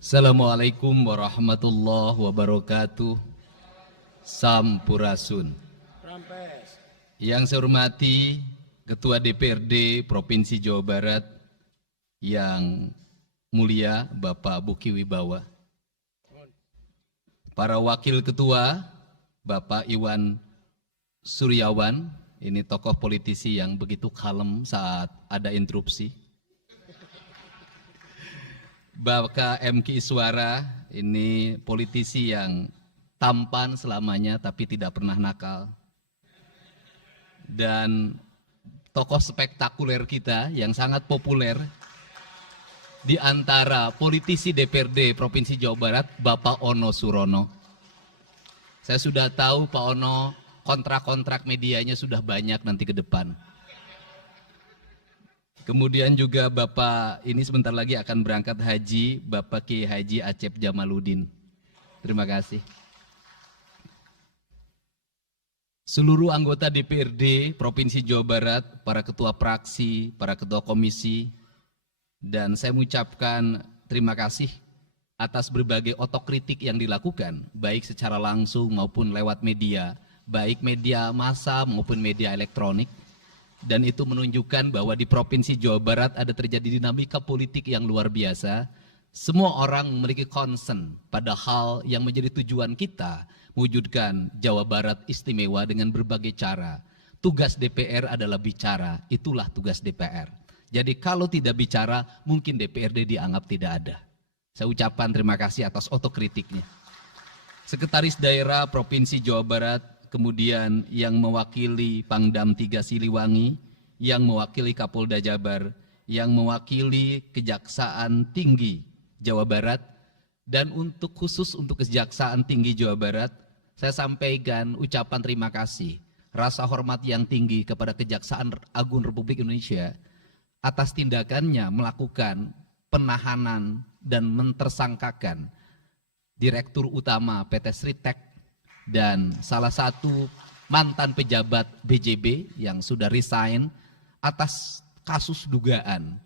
Assalamualaikum warahmatullahi wabarakatuh. Sampurasun. Yang saya hormati Ketua DPRD Provinsi Jawa Barat yang mulia Bapak Buki Wibawa, para wakil ketua Bapak Iwan Suryawan, ini tokoh politisi yang begitu kalem saat ada interupsi. Bapak MK Iswara, ini politisi yang tampan selamanya tapi tidak pernah nakal. Dan tokoh spektakuler kita yang sangat populer di antara politisi DPRD Provinsi Jawa Barat, Bapak Ono Surono. Saya sudah tahu Pak Ono kontrak-kontrak medianya sudah banyak nanti ke depan. Kemudian juga Bapak ini sebentar lagi akan berangkat haji, Bapak Kiai Haji Acep Jamaluddin. Terima kasih. Seluruh anggota DPRD Provinsi Jawa Barat, para ketua praksi, para ketua komisi, dan saya mengucapkan terima kasih atas berbagai otokritik yang dilakukan, baik secara langsung maupun lewat media, baik media massa maupun media elektronik. Dan itu menunjukkan bahwa di Provinsi Jawa Barat ada terjadi dinamika politik yang luar biasa. Semua orang memiliki concern pada hal yang menjadi tujuan kita, mewujudkan Jawa Barat istimewa dengan berbagai cara. Tugas DPR adalah bicara, itulah tugas DPR. Jadi kalau tidak bicara, mungkin DPRD dianggap tidak ada. Saya ucapkan terima kasih atas otokritiknya. Sekretaris Daerah Provinsi Jawa Barat, kemudian yang mewakili Pangdam 3 Siliwangi, yang mewakili Kapolda Jabar, yang mewakili Kejaksaan Tinggi Jawa Barat, dan khusus untuk Kejaksaan Tinggi Jawa Barat, saya sampaikan ucapan terima kasih, rasa hormat yang tinggi kepada Kejaksaan Agung Republik Indonesia atas tindakannya melakukan penahanan dan mentersangkakan Direktur Utama PT Sritek dan salah satu mantan pejabat BJB yang sudah resign atas kasus dugaan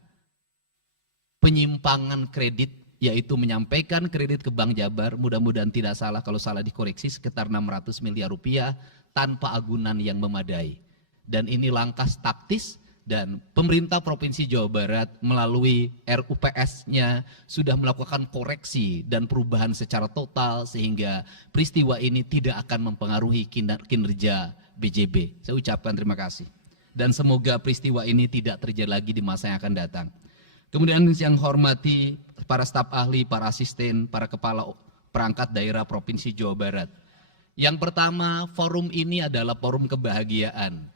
penyimpangan kredit, yaitu menyampaikan kredit ke Bank Jabar, mudah-mudahan tidak salah, kalau salah dikoreksi, sekitar 600 miliar rupiah tanpa agunan yang memadai. Dan ini langkah taktis, dan pemerintah Provinsi Jawa Barat melalui RUPS-nya sudah melakukan koreksi dan perubahan secara total sehingga peristiwa ini tidak akan mempengaruhi kinerja BJB. Saya ucapkan terima kasih. Dan semoga peristiwa ini tidak terjadi lagi di masa yang akan datang. Kemudian yang hormati para staf ahli, para asisten, para kepala perangkat daerah Provinsi Jawa Barat. Yang pertama, forum ini adalah forum kebahagiaan.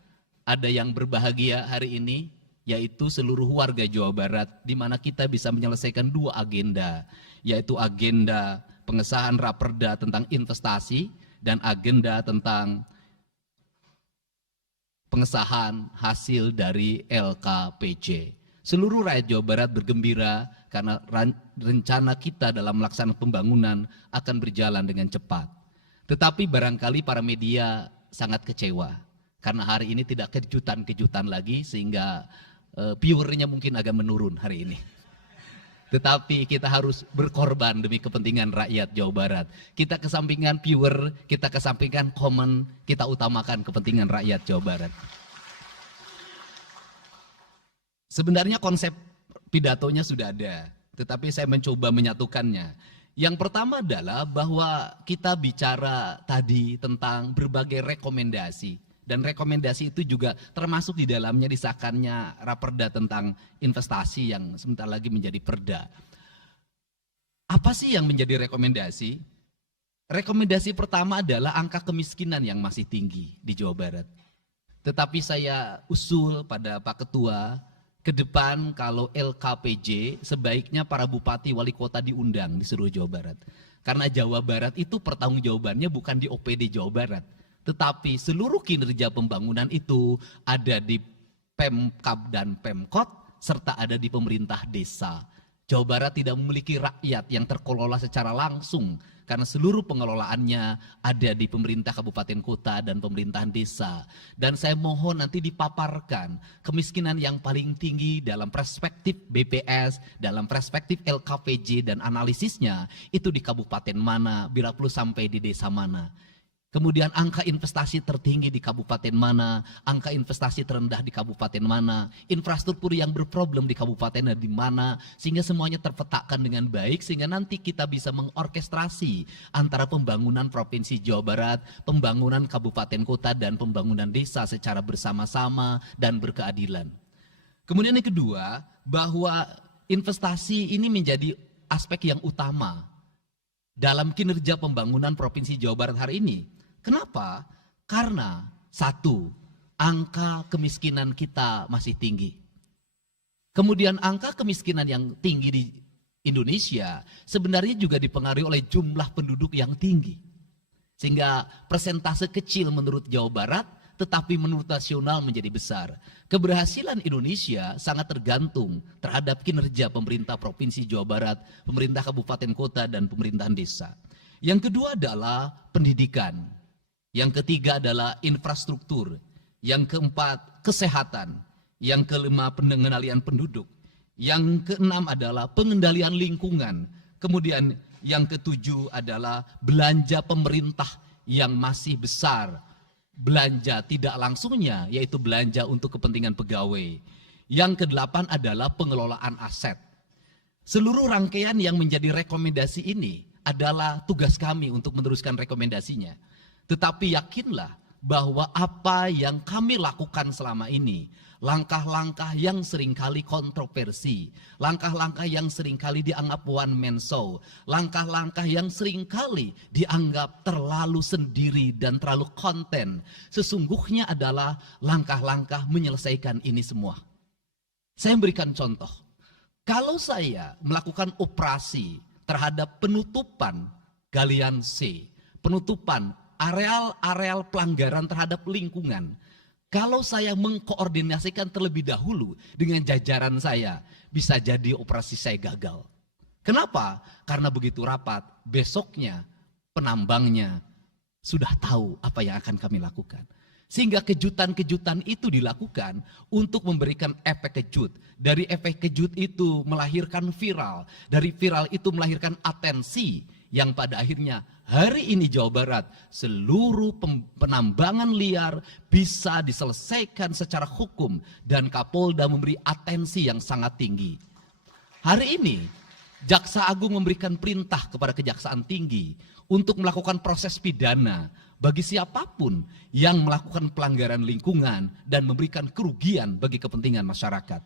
Ada yang berbahagia hari ini, yaitu seluruh warga Jawa Barat, di mana kita bisa menyelesaikan dua agenda, yaitu agenda pengesahan Raperda tentang investasi dan agenda tentang pengesahan hasil dari LKPJ. Seluruh rakyat Jawa Barat bergembira karena rencana kita dalam melaksanakan pembangunan akan berjalan dengan cepat. Tetapi barangkali para media sangat kecewa. Karena hari ini tidak kejutan-kejutan lagi sehingga viewernya mungkin agak menurun hari ini. Tetapi kita harus berkorban demi kepentingan rakyat Jawa Barat. Kita kesampingkan viewer, kita kesampingkan komen, kita utamakan kepentingan rakyat Jawa Barat. Sebenarnya konsep pidatonya sudah ada, tetapi saya mencoba menyatukannya. Yang pertama adalah bahwa kita bicara tadi tentang berbagai rekomendasi. Dan rekomendasi itu juga termasuk di dalamnya disahkannya Raperda tentang investasi yang sebentar lagi menjadi perda. Apa sih yang menjadi rekomendasi? Rekomendasi pertama adalah angka kemiskinan yang masih tinggi di Jawa Barat. Tetapi saya usul pada Pak Ketua, ke depan kalau LKPJ sebaiknya para bupati wali kota diundang di seluruh Jawa Barat. Karena Jawa Barat itu pertanggungjawabannya bukan di OPD Jawa Barat. Tetapi seluruh kinerja pembangunan itu ada di Pemkab dan Pemkot serta ada di pemerintah desa. Jawa Barat tidak memiliki rakyat yang terkelola secara langsung karena seluruh pengelolaannya ada di pemerintah kabupaten kota dan pemerintahan desa. Dan saya mohon nanti dipaparkan kemiskinan yang paling tinggi dalam perspektif BPS, dalam perspektif LKPJ dan analisisnya itu di kabupaten mana, bila perlu sampai di desa mana. Kemudian angka investasi tertinggi di kabupaten mana, angka investasi terendah di kabupaten mana, infrastruktur yang berproblem di kabupaten di mana, sehingga semuanya terpetakan dengan baik, sehingga nanti kita bisa mengorkestrasi antara pembangunan Provinsi Jawa Barat, pembangunan kabupaten kota, dan pembangunan desa secara bersama-sama dan berkeadilan. Kemudian yang kedua, bahwa investasi ini menjadi aspek yang utama dalam kinerja pembangunan Provinsi Jawa Barat hari ini. Kenapa? Karena satu, angka kemiskinan kita masih tinggi. Kemudian angka kemiskinan yang tinggi di Indonesia sebenarnya juga dipengaruhi oleh jumlah penduduk yang tinggi. Sehingga persentase kecil menurut Jawa Barat, tetapi menurut nasional menjadi besar. Keberhasilan Indonesia sangat tergantung terhadap kinerja pemerintah Provinsi Jawa Barat, pemerintah kabupaten kota, dan pemerintahan desa. Yang kedua adalah pendidikan. Yang ketiga adalah infrastruktur. Yang keempat, kesehatan. Yang kelima, pengendalian penduduk. Yang keenam adalah pengendalian lingkungan. Kemudian yang ketujuh adalah belanja pemerintah yang masih besar. Belanja tidak langsungnya, yaitu belanja untuk kepentingan pegawai. Yang kedelapan adalah pengelolaan aset. Seluruh rangkaian yang menjadi rekomendasi ini adalah tugas kami untuk meneruskan rekomendasinya. Tetapi yakinlah bahwa apa yang kami lakukan selama ini, langkah-langkah yang seringkali kontroversi, langkah-langkah yang seringkali dianggap one man show, langkah-langkah yang seringkali dianggap terlalu sendiri dan terlalu konten, sesungguhnya adalah langkah-langkah menyelesaikan ini semua. Saya memberikan contoh, kalau saya melakukan operasi terhadap penutupan galian C, penutupan areal-areal pelanggaran terhadap lingkungan, kalau saya mengkoordinasikan terlebih dahulu dengan jajaran saya, bisa jadi operasi saya gagal. Kenapa? Karena begitu rapat, besoknya penambangnya sudah tahu apa yang akan kami lakukan. Sehingga kejutan-kejutan itu dilakukan untuk memberikan efek kejut. Dari efek kejut itu melahirkan viral. Dari viral itu melahirkan atensi yang pada akhirnya hari ini Jawa Barat seluruh penambangan liar bisa diselesaikan secara hukum dan Kapolda memberi atensi yang sangat tinggi. Hari ini Jaksa Agung memberikan perintah kepada Kejaksaan Tinggi untuk melakukan proses pidana bagi siapapun yang melakukan pelanggaran lingkungan dan memberikan kerugian bagi kepentingan masyarakat.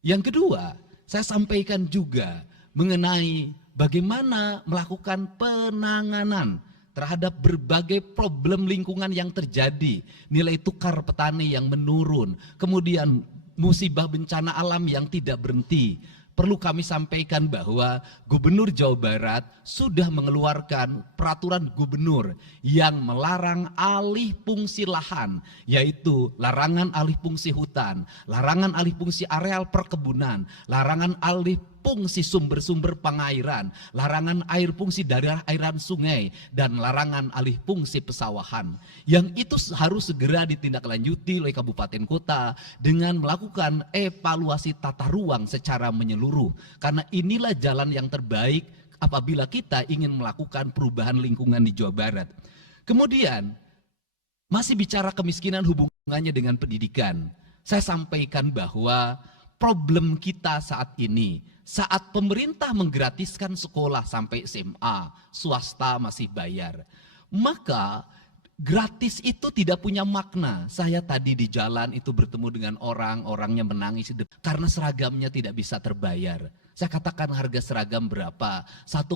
Yang kedua, saya sampaikan juga mengenai bagaimana melakukan penanganan terhadap berbagai problem lingkungan yang terjadi, nilai tukar petani yang menurun, kemudian musibah bencana alam yang tidak berhenti. Perlu kami sampaikan bahwa Gubernur Jawa Barat sudah mengeluarkan peraturan gubernur yang melarang alih fungsi lahan, yaitu larangan alih fungsi hutan, larangan alih fungsi areal perkebunan, larangan alih fungsi sumber-sumber pengairan, larangan air fungsi dari airan sungai, dan larangan alih fungsi pesawahan. Yang itu harus segera ditindaklanjuti oleh kabupaten kota dengan melakukan evaluasi tata ruang secara menyeluruh. Karena inilah jalan yang terbaik apabila kita ingin melakukan perubahan lingkungan di Jawa Barat. Kemudian, masih bicara kemiskinan hubungannya dengan pendidikan. Saya sampaikan bahwa problem kita saat ini, saat pemerintah menggratiskan sekolah sampai SMA, swasta masih bayar, maka gratis itu tidak punya makna. Saya tadi di jalan itu bertemu dengan orangnya menangis karena seragamnya tidak bisa terbayar. Saya katakan harga seragam berapa? 1,5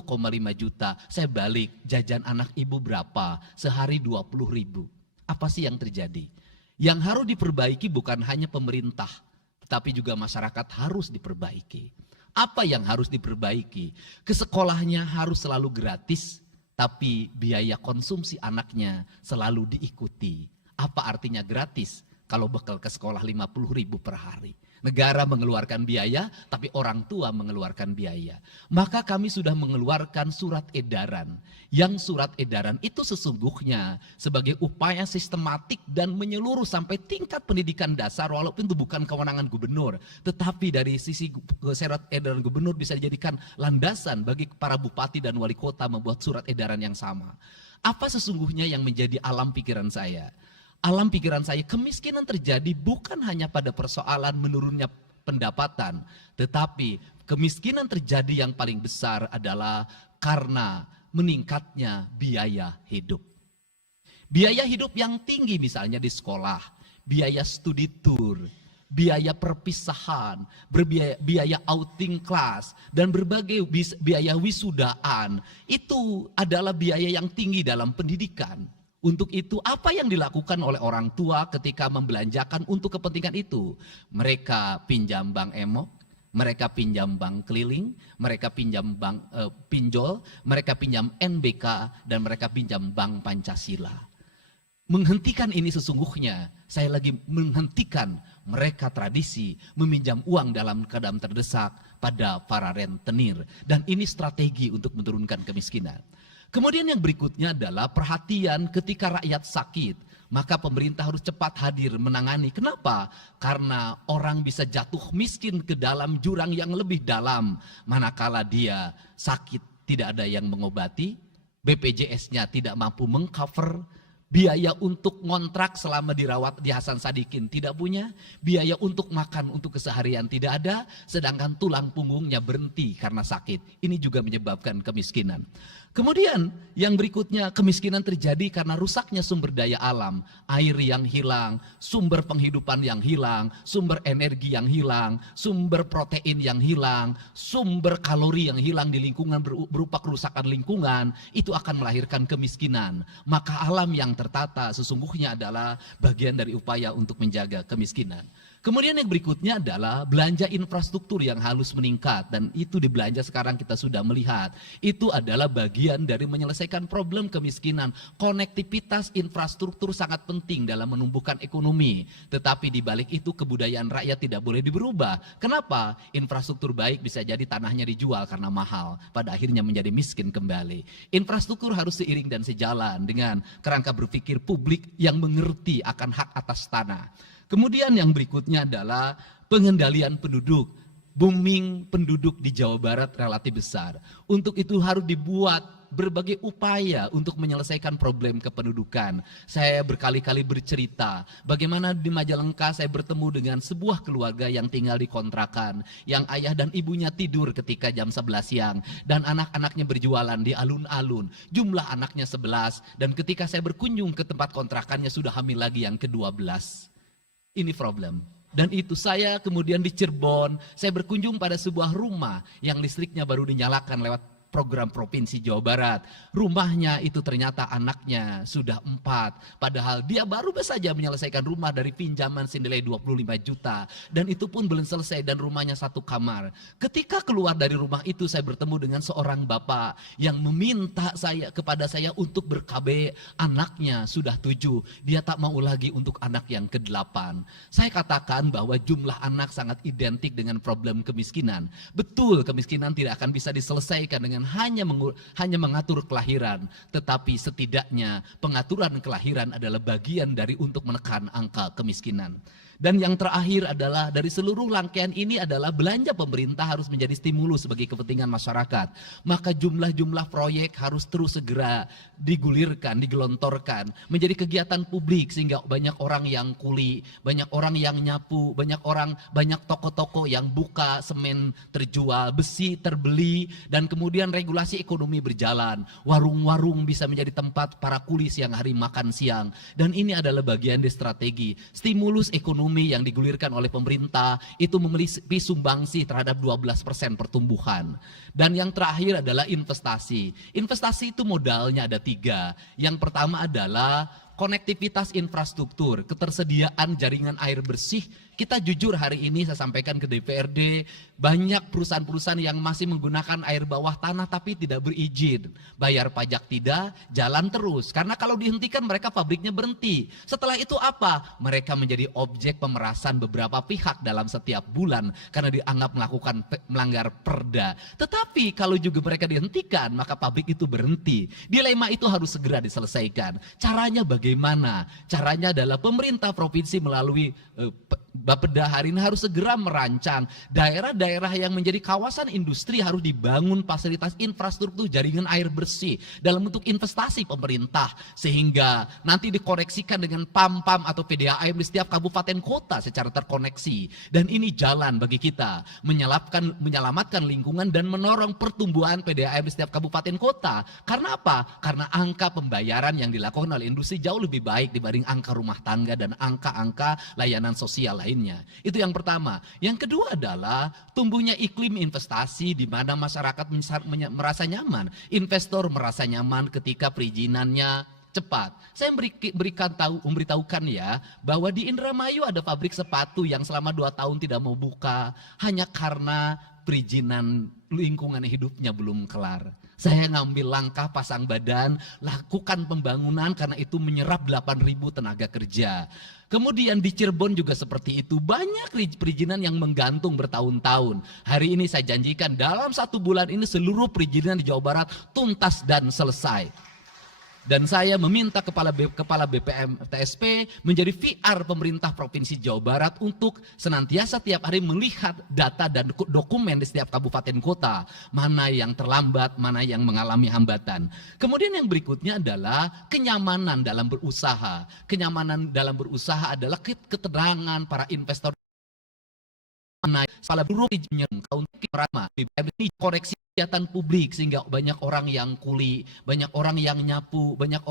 juta. Saya balik, jajan anak ibu berapa? Sehari 20.000. Apa sih yang terjadi? Yang harus diperbaiki bukan hanya pemerintah, tapi juga masyarakat harus diperbaiki. Apa yang harus diperbaiki? Ke sekolahnya harus selalu gratis, tapi biaya konsumsi anaknya selalu diikuti. Apa artinya gratis? Kalau bekal ke sekolah 50.000 per hari. Negara mengeluarkan biaya, tapi orang tua mengeluarkan biaya. Maka kami sudah mengeluarkan surat edaran. Yang surat edaran itu sesungguhnya sebagai upaya sistematik dan menyeluruh sampai tingkat pendidikan dasar, walaupun itu bukan kewenangan gubernur. Tetapi dari sisi surat edaran gubernur bisa dijadikan landasan bagi para bupati dan wali kota membuat surat edaran yang sama. Apa sesungguhnya yang menjadi alam pikiran saya? Alam pikiran saya, kemiskinan terjadi bukan hanya pada persoalan menurunnya pendapatan, tetapi kemiskinan terjadi yang paling besar adalah karena meningkatnya biaya hidup. Biaya hidup yang tinggi misalnya di sekolah, biaya studi tour, biaya perpisahan, biaya outing kelas, dan berbagai biaya wisudaan, itu adalah biaya yang tinggi dalam pendidikan. Untuk itu apa yang dilakukan oleh orang tua ketika membelanjakan untuk kepentingan itu? Mereka pinjam bank emok, mereka pinjam bank keliling, mereka pinjam bank pinjol, mereka pinjam NBK, dan mereka pinjam bank Pancasila. Menghentikan ini sesungguhnya, saya lagi menghentikan mereka tradisi meminjam uang dalam keadaan terdesak pada para rentenir. Dan ini strategi untuk menurunkan kemiskinan. Kemudian yang berikutnya adalah perhatian ketika rakyat sakit. Maka pemerintah harus cepat hadir menangani. Kenapa? Karena orang bisa jatuh miskin ke dalam jurang yang lebih dalam. Manakala dia sakit tidak ada yang mengobati, BPJS-nya tidak mampu mengcover, biaya untuk ngontrak selama dirawat di Hasan Sadikin tidak punya, biaya untuk makan untuk keseharian tidak ada, sedangkan tulang punggungnya berhenti karena sakit. Ini juga menyebabkan kemiskinan. Kemudian yang berikutnya, kemiskinan terjadi karena rusaknya sumber daya alam, air yang hilang, sumber penghidupan yang hilang, sumber energi yang hilang, sumber protein yang hilang, sumber kalori yang hilang di lingkungan berupa kerusakan lingkungan, itu akan melahirkan kemiskinan. Maka alam yang tertata sesungguhnya adalah bagian dari upaya untuk menjaga kemiskinan. Kemudian yang berikutnya adalah belanja infrastruktur yang harus meningkat, dan itu di belanja sekarang kita sudah melihat. Itu adalah bagian dari menyelesaikan problem kemiskinan. Konektivitas infrastruktur sangat penting dalam menumbuhkan ekonomi, tetapi di balik itu kebudayaan rakyat tidak boleh diberubah. Kenapa? Infrastruktur baik bisa jadi tanahnya dijual karena mahal, pada akhirnya menjadi miskin kembali. Infrastruktur harus seiring dan sejalan dengan kerangka berpikir publik yang mengerti akan hak atas tanah. Kemudian yang berikutnya adalah pengendalian penduduk. Booming penduduk di Jawa Barat relatif besar. Untuk itu harus dibuat berbagai upaya untuk menyelesaikan problem kependudukan. Saya berkali-kali bercerita bagaimana di Majalengka saya bertemu dengan sebuah keluarga yang tinggal di kontrakan, yang ayah dan ibunya tidur ketika jam 11 siang dan anak-anaknya berjualan di alun-alun. Jumlah anaknya 11, dan ketika saya berkunjung ke tempat kontrakannya sudah hamil lagi yang ke-12. Ini problem. Dan itu saya kemudian di Cirebon, saya berkunjung pada sebuah rumah yang listriknya baru dinyalakan lewat program Provinsi Jawa Barat. Rumahnya itu ternyata anaknya sudah 4. Padahal dia baru saja menyelesaikan rumah dari pinjaman senilai 25 juta. Dan itu pun belum selesai dan rumahnya 1 kamar. Ketika keluar dari rumah itu saya bertemu dengan seorang bapak yang meminta kepada saya untuk ber-KB. Anaknya sudah 7. Dia tak mau lagi untuk anak yang ke-8. Saya katakan bahwa jumlah anak sangat identik dengan problem kemiskinan. Betul, kemiskinan tidak akan bisa diselesaikan dengan hanya mengatur kelahiran, tetapi setidaknya pengaturan kelahiran adalah bagian dari untuk menekan angka kemiskinan. Dan yang terakhir adalah dari seluruh rangkaian ini adalah belanja pemerintah harus menjadi stimulus bagi kepentingan masyarakat. Maka jumlah-jumlah proyek harus terus segera digulirkan, digelontorkan menjadi kegiatan publik sehingga banyak orang yang kuli, banyak orang yang nyapu, banyak toko-toko yang buka, semen terjual, besi terbeli, dan kemudian regulasi ekonomi berjalan. Warung-warung bisa menjadi tempat para kuli siang hari makan siang. Dan ini adalah bagian dari strategi stimulus ekonomi yang digulirkan oleh pemerintah itu memiliki sumbangsi terhadap 12% pertumbuhan. Dan yang terakhir adalah investasi. Investasi itu modalnya ada 3. Yang pertama adalah konektivitas infrastruktur, ketersediaan jaringan air bersih Kita jujur hari ini saya sampaikan ke DPRD, banyak perusahaan-perusahaan yang masih menggunakan air bawah tanah tapi tidak berizin. Bayar pajak tidak, jalan terus. Karena kalau dihentikan mereka pabriknya berhenti. Setelah itu apa? Mereka menjadi objek pemerasan beberapa pihak dalam setiap bulan karena dianggap melakukan melanggar perda. Tetapi kalau juga mereka dihentikan, maka pabrik itu berhenti. Dilema itu harus segera diselesaikan. Caranya bagaimana? Caranya adalah pemerintah provinsi melalui Bapeda hari ini harus segera merancang daerah-daerah yang menjadi kawasan industri harus dibangun fasilitas infrastruktur jaringan air bersih dalam bentuk investasi pemerintah sehingga nanti dikoneksikan dengan PAM-PAM atau PDAM di setiap kabupaten kota secara terkoneksi. Dan ini jalan bagi kita menyelamatkan lingkungan dan menorong pertumbuhan PDAM di setiap kabupaten kota. Karena apa? Karena angka pembayaran yang dilakukan oleh industri jauh lebih baik dibanding angka rumah tangga dan angka-angka layanan sosial lainnya. Itu yang pertama. Yang kedua adalah tumbuhnya iklim investasi di mana masyarakat merasa nyaman. Investor merasa nyaman ketika perizinannya cepat. Saya memberitahukan ya bahwa di Indramayu ada pabrik sepatu yang selama 2 tahun tidak mau buka hanya karena perizinan lingkungan hidupnya belum kelar. Saya ngambil langkah pasang badan, lakukan pembangunan karena itu menyerap 8.000 tenaga kerja. Kemudian di Cirebon juga seperti itu, banyak perizinan yang menggantung bertahun-tahun. Hari ini saya janjikan dalam 1 bulan ini seluruh perizinan di Jawa Barat tuntas dan selesai. Dan saya meminta kepala BPM TSP menjadi VR pemerintah Provinsi Jawa Barat untuk senantiasa tiap hari melihat data dan dokumen di setiap kabupaten kota. Mana yang terlambat, mana yang mengalami hambatan. Kemudian yang berikutnya adalah kenyamanan dalam berusaha. Kenyamanan dalam berusaha adalah keterangan para investor. Kepala buruh untuk ini koreksi kegiatan publik sehingga banyak orang yang kuli, banyak orang yang nyapu, banyak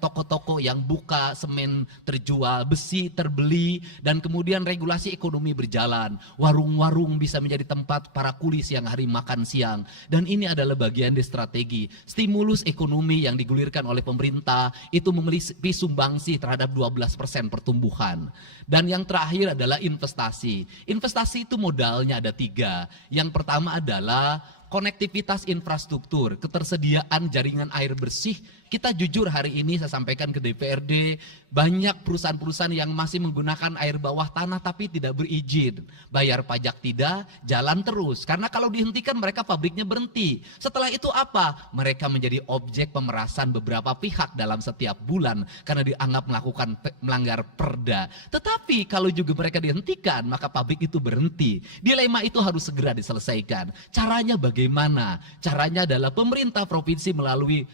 toko-toko yang buka, semen terjual, besi terbeli, dan kemudian regulasi ekonomi berjalan. Warung-warung bisa menjadi tempat para kuli siang hari makan siang. Dan ini adalah bagian dari strategi stimulus ekonomi yang digulirkan oleh pemerintah itu memiliki sumbangsi terhadap 12% pertumbuhan. Dan yang terakhir adalah investasi. Investasi itu modalnya ada 3. Yang pertama adalah konektivitas infrastruktur, ketersediaan jaringan air bersih. Kita jujur hari ini saya sampaikan ke DPRD, banyak perusahaan-perusahaan yang masih menggunakan air bawah tanah tapi tidak berizin. Bayar pajak tidak, jalan terus. Karena kalau dihentikan mereka pabriknya berhenti. Setelah itu apa? Mereka menjadi objek pemerasan beberapa pihak dalam setiap bulan karena dianggap melakukan melanggar perda. Tetapi kalau juga mereka dihentikan, maka pabrik itu berhenti. Dilema itu harus segera diselesaikan. Caranya bagaimana? Caranya adalah pemerintah provinsi melalui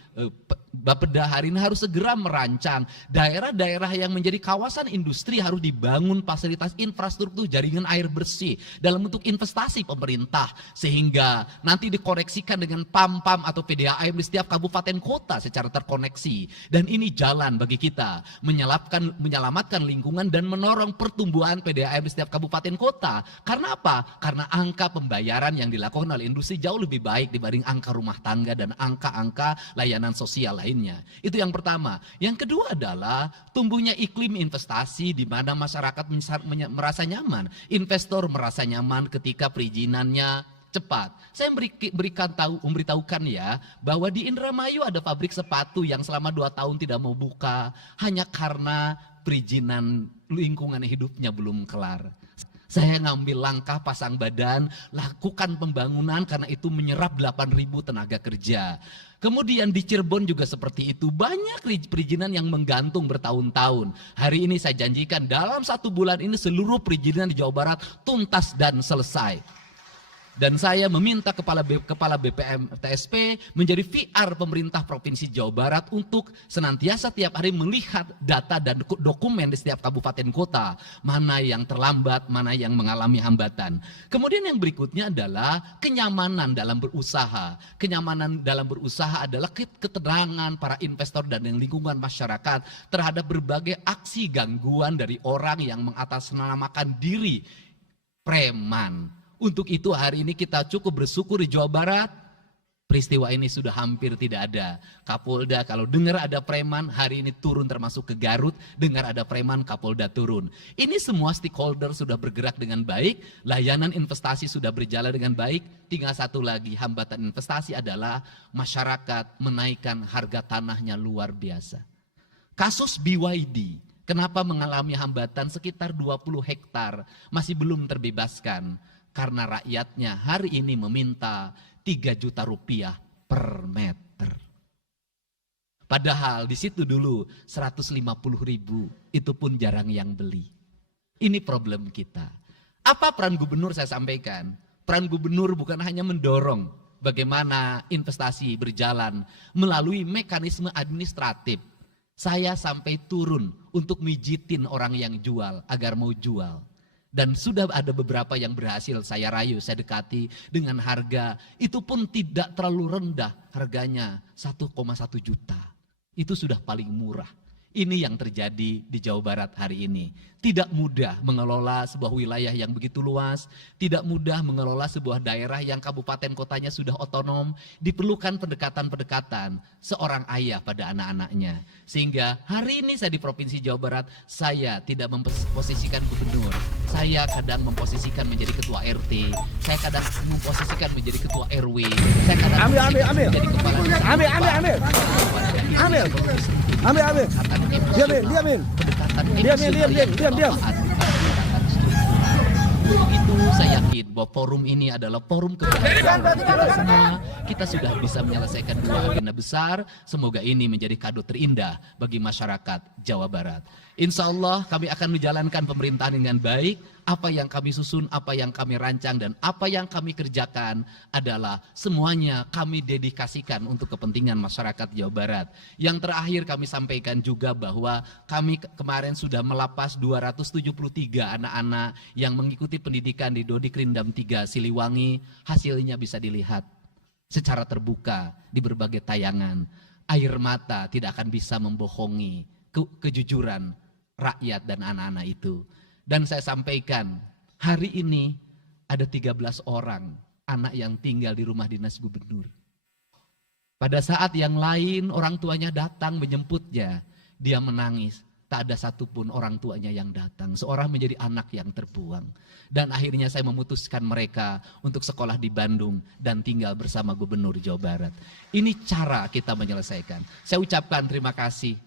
Bapeda hari ini harus segera merancang daerah-daerah yang menjadi kawasan industri harus dibangun fasilitas infrastruktur jaringan air bersih dalam bentuk investasi pemerintah sehingga nanti dikoneksikan dengan PAM-PAM atau PDAM di setiap kabupaten kota secara terkoneksi. Dan ini jalan bagi kita menyelamatkan lingkungan dan menorong pertumbuhan PDAM di setiap kabupaten kota. Karena apa? Karena angka pembayaran yang dilakukan oleh industri jauh lebih baik dibanding angka rumah tangga dan angka-angka layanan sosial lainnya. Itu yang pertama. Yang kedua adalah tumbuhnya iklim investasi di mana masyarakat merasa nyaman. Investor merasa nyaman ketika perizinannya cepat. Saya memberitahukan ya bahwa di Indramayu ada pabrik sepatu yang selama 2 tahun tidak mau buka hanya karena perizinan lingkungan hidupnya belum kelar. Saya ngambil langkah pasang badan, lakukan pembangunan karena itu menyerap 8.000 tenaga kerja. Kemudian di Cirebon juga seperti itu, banyak perizinan yang menggantung bertahun-tahun. Hari ini saya janjikan dalam 1 bulan ini seluruh perizinan di Jawa Barat tuntas dan selesai. Dan saya meminta kepala BPM TSP menjadi VR pemerintah Provinsi Jawa Barat untuk senantiasa tiap hari melihat data dan dokumen di setiap kabupaten kota. Mana yang terlambat, mana yang mengalami hambatan. Kemudian yang berikutnya adalah kenyamanan dalam berusaha. Kenyamanan dalam berusaha adalah keterangan para investor dan lingkungan masyarakat terhadap berbagai aksi gangguan dari orang yang mengatasnamakan diri preman. Untuk itu hari ini kita cukup bersyukur di Jawa Barat, Peristiwa ini sudah hampir tidak ada. Kapolda kalau dengar ada preman, hari ini turun termasuk ke Garut, dengar ada preman, Kapolda turun. Ini semua stakeholder sudah bergerak dengan baik, layanan investasi sudah berjalan dengan baik, tinggal satu lagi hambatan investasi adalah masyarakat menaikkan harga tanahnya luar biasa. Kasus BYD, kenapa mengalami hambatan sekitar 20 hektar, masih belum terbebaskan? Karena rakyatnya hari ini meminta 3 juta rupiah per meter. Padahal di situ dulu 150.000, itu pun jarang yang beli. Ini problem kita. Apa peran gubernur saya sampaikan? Peran gubernur bukan hanya mendorong bagaimana investasi berjalan melalui mekanisme administratif. Saya sampai turun untuk mijitin orang yang jual agar mau jual. Dan sudah ada beberapa yang berhasil saya rayu, saya dekati dengan harga. Itu pun tidak terlalu rendah, harganya 1,1 juta. Itu sudah paling murah. Ini yang terjadi di Jawa Barat hari ini. Tidak mudah mengelola sebuah wilayah yang begitu luas, tidak mudah mengelola sebuah daerah yang kabupaten kotanya sudah otonom, diperlukan pendekatan-pendekatan seorang ayah pada anak-anaknya. Sehingga hari ini saya di Provinsi Jawa Barat, saya tidak memposisikan gubernur, saya kadang memposisikan menjadi ketua RT, saya kadang memposisikan menjadi ketua RW, saya kadang menjadi kepala Diamin. Untuk itu saya yakin bahwa forum ini adalah forum keberhasilan kita semua. Kita sudah bisa menyelesaikan 2 agenda besar. Semoga ini menjadi kado terindah bagi masyarakat Jawa Barat. Insya Allah kami akan menjalankan pemerintahan dengan baik. Apa yang kami susun, apa yang kami rancang, dan apa yang kami kerjakan adalah semuanya kami dedikasikan untuk kepentingan masyarakat Jawa Barat. Yang terakhir kami sampaikan juga bahwa kami kemarin sudah melapas 273 anak-anak yang mengikuti pendidikan di Dodik Rindam 3 Siliwangi. Hasilnya bisa dilihat secara terbuka di berbagai tayangan. Air mata tidak akan bisa membohongi kejujuran rakyat dan anak-anak itu. Dan saya sampaikan, hari ini ada 13 orang anak yang tinggal di rumah dinas gubernur. Pada saat yang lain orang tuanya datang menjemputnya, dia menangis. Tak ada satupun orang tuanya yang datang. Seorang menjadi anak yang terbuang. Dan akhirnya saya memutuskan mereka untuk sekolah di Bandung dan tinggal bersama gubernur Jawa Barat. Ini cara kita menyelesaikan. Saya ucapkan terima kasih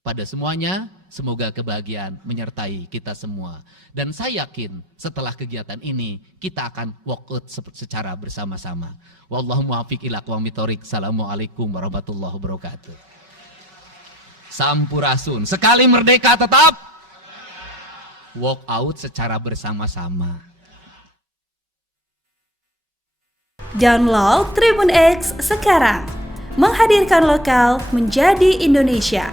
pada semuanya, semoga kebahagiaan menyertai kita semua. Dan saya yakin setelah kegiatan ini kita akan walk out secara bersama-sama. Wallahu muwaffiq ila aqwamit thoriq. Assalamualaikum warahmatullahi wabarakatuh. Sampurasun. Sekali merdeka tetap walk out secara bersama-sama. Download Tribun X sekarang. Menghadirkan lokal menjadi Indonesia.